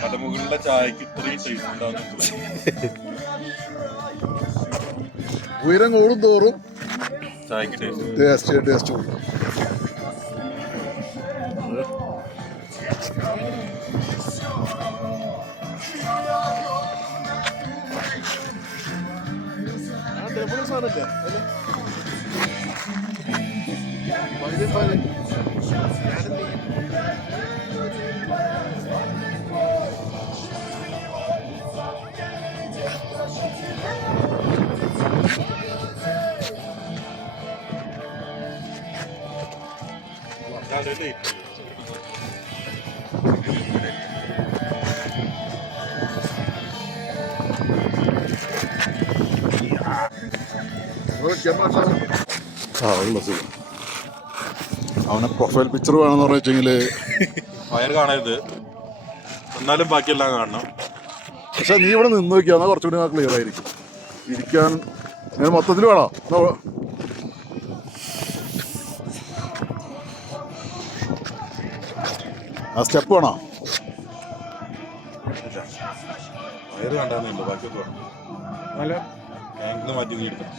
മലമുകളിലെ ചായക്ക് ഇത്രയും ടേസ്റ്റ് ഉണ്ടാകും. ഉയരം കൂടും തോറും ചായക്ക് ടേസ്റ്റ് കൂടും. അവനെ പ്രൊഫൈൽ പിക്ചർ വേണമെന്ന് പറഞ്ഞെങ്കിൽ വയർ കാണരുത്, എന്നാലും ബാക്കിയെല്ലാം കാണണം. പക്ഷെ നീ ഇവിടെ നിന്ന് നോക്കിയാൽ എന്നാൽ കുറച്ചുകൂടി ക്ലിയർ ആയിരിക്കും. ഇരിക്കാൻ ഞാൻ മൊത്തത്തിൽ വേണോ? ആ സ്റ്റെപ്പ് വേണോ? വയറ് കണ്ടാന്നുണ്ട്, ബാക്കിയൊക്കെ വേണം. മാറ്റി എടുക്കണം.